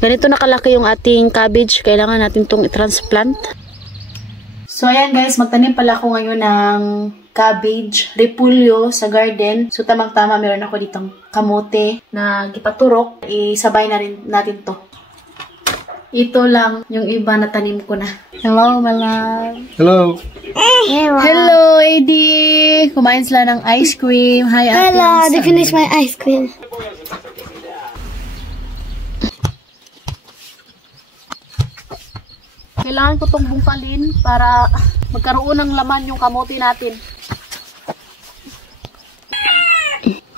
Ganito nakalaki yung ating cabbage. Kailangan natin itong i-transplant. So, ayan guys, magtanim pala ako ngayon ng cabbage, repulyo sa garden. So, tamang-tama, meron ako ditong kamote na gipaturok. Isabay na rin natin to. Ito lang yung iba na tanim ko na. Hello, my love. Hello. Hello, Eddie. Kumain sila ng ice cream. Hi, Ate. Hello, they finished my ice cream. Kailangan ko itong bungkalin para magkaroon ng laman yung kamote natin.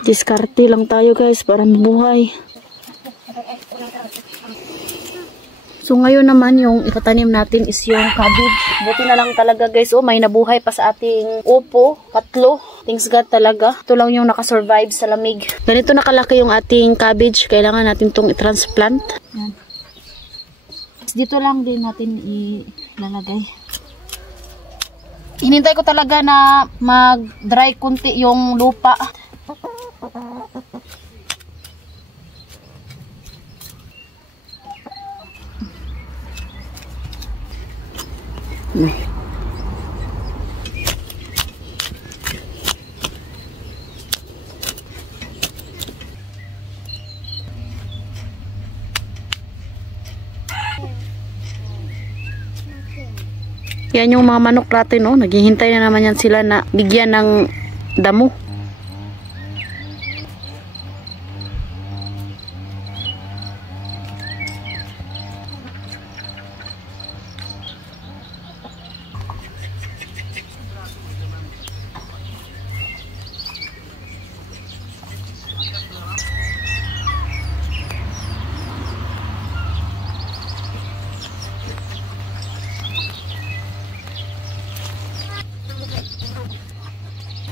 Diskarte lang tayo guys para mabuhay. So ngayon naman yung ipatanim natin is yung cabbage. Buti na lang talaga guys. Oh, may nabuhay pa sa ating upo. 3. Thanks God talaga. Ito lang yung nakasurvive sa lamig. Ganito nakalaki yung ating cabbage. Kailangan natin itong i-transplant. Yan. Dito lang din natin ilalagay. Hinintay ko talaga na mag-dry kunti yung lupa. Yan yung mga manok natin, oh. Naghihintay na naman yan sila na bigyan ng damo.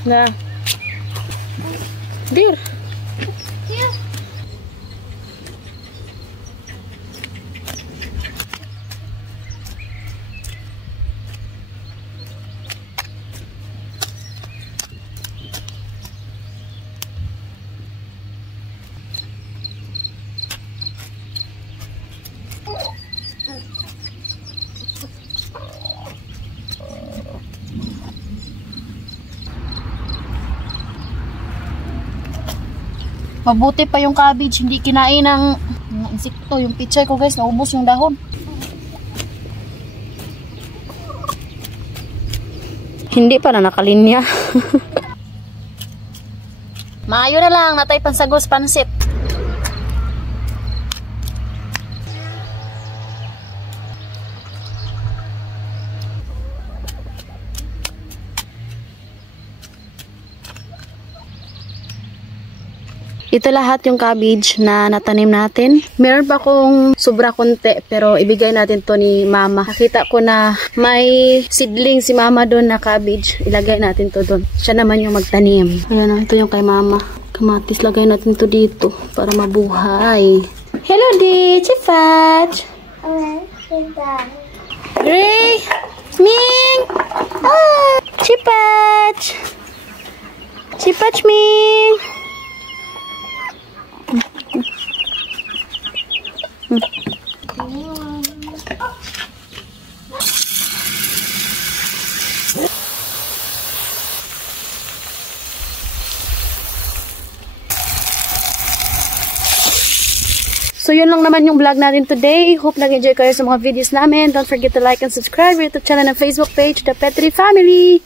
Na. Dear. Here. Mabuti pa yung cabbage, hindi kinain ng mga insekto. Yung pichay ko guys, naubos yung dahon. Hindi pa na nakalinya. Maayo na lang, natay pansagos pansit. Ito lahat yung cabbage na natanim natin. Meron pa akong sobra konti pero ibigay natin to ni mama. Nakita ko na may seedling si mama doon na cabbage. Ilagay natin to doon. Siya naman yung magtanim. Ayan, ito yung kay mama. Kamatis, lagay natin to dito para mabuhay. Hello, di! Chifach! Gray! Ming! Ah! Chifach! Chifach, Ming! So yun lang naman yung vlog natin today. Hope nag-enjoy kayo sa mga videos namin. Don't forget to like and subscribe to YouTube channel and Facebook page, The Petri Family.